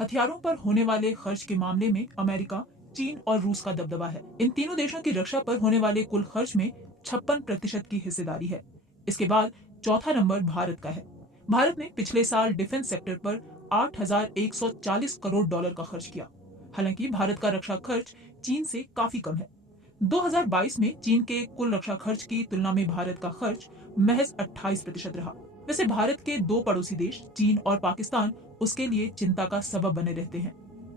हथियारों पर होने वाले खर्च के मामले में अमेरिका, चीन और रूस का दबदबा है। इन तीनों देशों की रक्षा पर होने वाले कुल खर्च में 56% की हिस्सेदारी है। इसके बाद चौथा नंबर भारत का है। भारत ने पिछले साल डिफेंस सेक्टर पर 8,140 करोड़ डॉलर का खर्च किया। हालांकि भारत का रक्षा खर्च चीन से काफी कम है। 2022 में चीन के कुल रक्षा खर्च की तुलना में भारत का खर्च महज 28% रहा। वैसे भारत के दो पड़ोसी देश चीन और पाकिस्तान उसके लिए चिंता का सबब बने रहते हैं।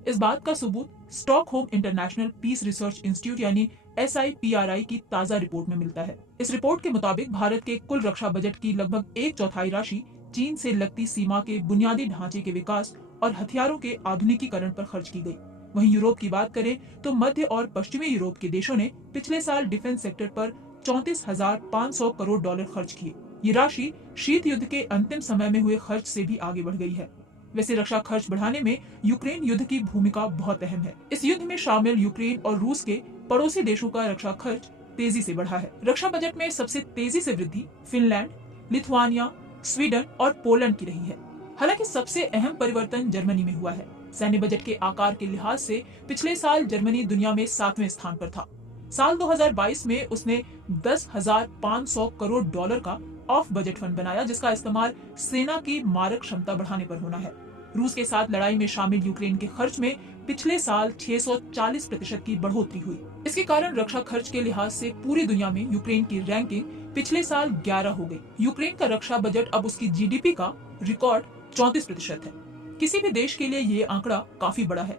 इस बात का सबूत Stockholm International Peace Research Institute यानी SIPRI की ताजा रिपोर्ट में मिलता है। इस रिपोर्ट के मुताबिक भारत के कुल रक्षा बजट की लगभग एक चौथाई राशि चीन से लगती सीमा के बुनियादी ढांचे के विकास और हथियारों के आधुनिकीकरण पर खर्च की गई। वहीं यूरोप की बात करें तो मध्य और पश्चिमी यूरोप के देशों ने पिछले साल डिफेंस सेक्टर पर 34,500 करोड़ डॉलर खर्च किए। ये राशि शीत युद्ध के अंतिम समय में हुए खर्च से भी आगे बढ़ गई है। वैसे रक्षा खर्च बढ़ाने में यूक्रेन युद्ध की भूमिका बहुत अहम है। इस युद्ध में शामिल यूक्रेन और रूस के पड़ोसी देशों का रक्षा खर्च तेजी से बढ़ा है। रक्षा बजट में सबसे तेजी से वृद्धि फिनलैंड, लिथुआनिया, स्वीडन और पोलैंड की रही है। हालांकि सबसे अहम परिवर्तन जर्मनी में हुआ है। सैन्य बजट के आकार के लिहाज से पिछले साल जर्मनी दुनिया में 7वें स्थान पर था। साल 2022 में उसने 10,500 करोड़ डॉलर का ऑफ बजट फंड बनाया, जिसका इस्तेमाल सेना की मारक क्षमता बढ़ाने पर होना है। रूस के साथ लड़ाई में शामिल यूक्रेन के खर्च में पिछले साल 640% की बढ़ोतरी हुई। इसके कारण रक्षा खर्च के लिहाज से पूरी दुनिया में यूक्रेन की रैंकिंग पिछले साल 11 हो गई। यूक्रेन का रक्षा बजट अब उसकी GDP का रिकॉर्ड 34% है। किसी भी देश के लिए ये आंकड़ा काफी बड़ा है।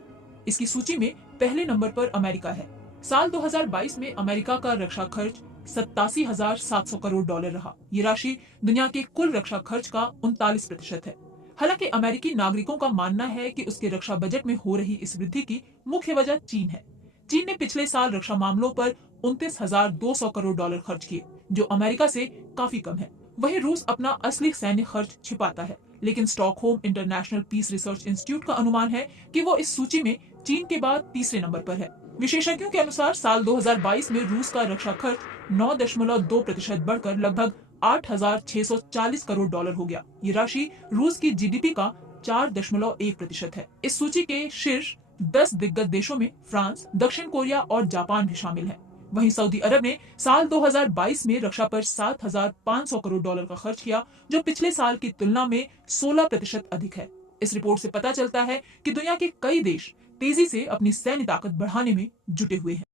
इसकी सूची में पहले नंबर पर अमेरिका है। साल 2022 में अमेरिका का रक्षा खर्च 87,700 करोड़ डॉलर रहा। ये राशि दुनिया के कुल रक्षा खर्च का 39% है। हालांकि अमेरिकी नागरिकों का मानना है कि उसके रक्षा बजट में हो रही इस वृद्धि की मुख्य वजह चीन है। चीन ने पिछले साल रक्षा मामलों पर 29,200 करोड़ डॉलर खर्च किए, जो अमेरिका से काफी कम है। वहीं रूस अपना असली सैन्य खर्च छिपाता है, लेकिन Stockholm International Peace Research Institute का अनुमान है कि वो इस सूची में चीन के बाद तीसरे नंबर पर है। विशेषज्ञों के अनुसार साल 2022 में रूस का रक्षा खर्च 9.2% बढ़कर लगभग 8,640 करोड़ डॉलर हो गया। ये राशि रूस की GDP का 4.1% है। इस सूची के शीर्ष 10 दिग्गज देशों में फ्रांस, दक्षिण कोरिया और जापान भी शामिल हैं। वहीं सऊदी अरब ने साल 2022 में रक्षा पर 7,500 करोड़ डॉलर का खर्च किया, जो पिछले साल की तुलना में 16% अधिक है। इस रिपोर्ट से पता चलता है कि दुनिया के कई देश तेजी से अपनी सैन्य ताकत बढ़ाने में जुटे हुए हैं।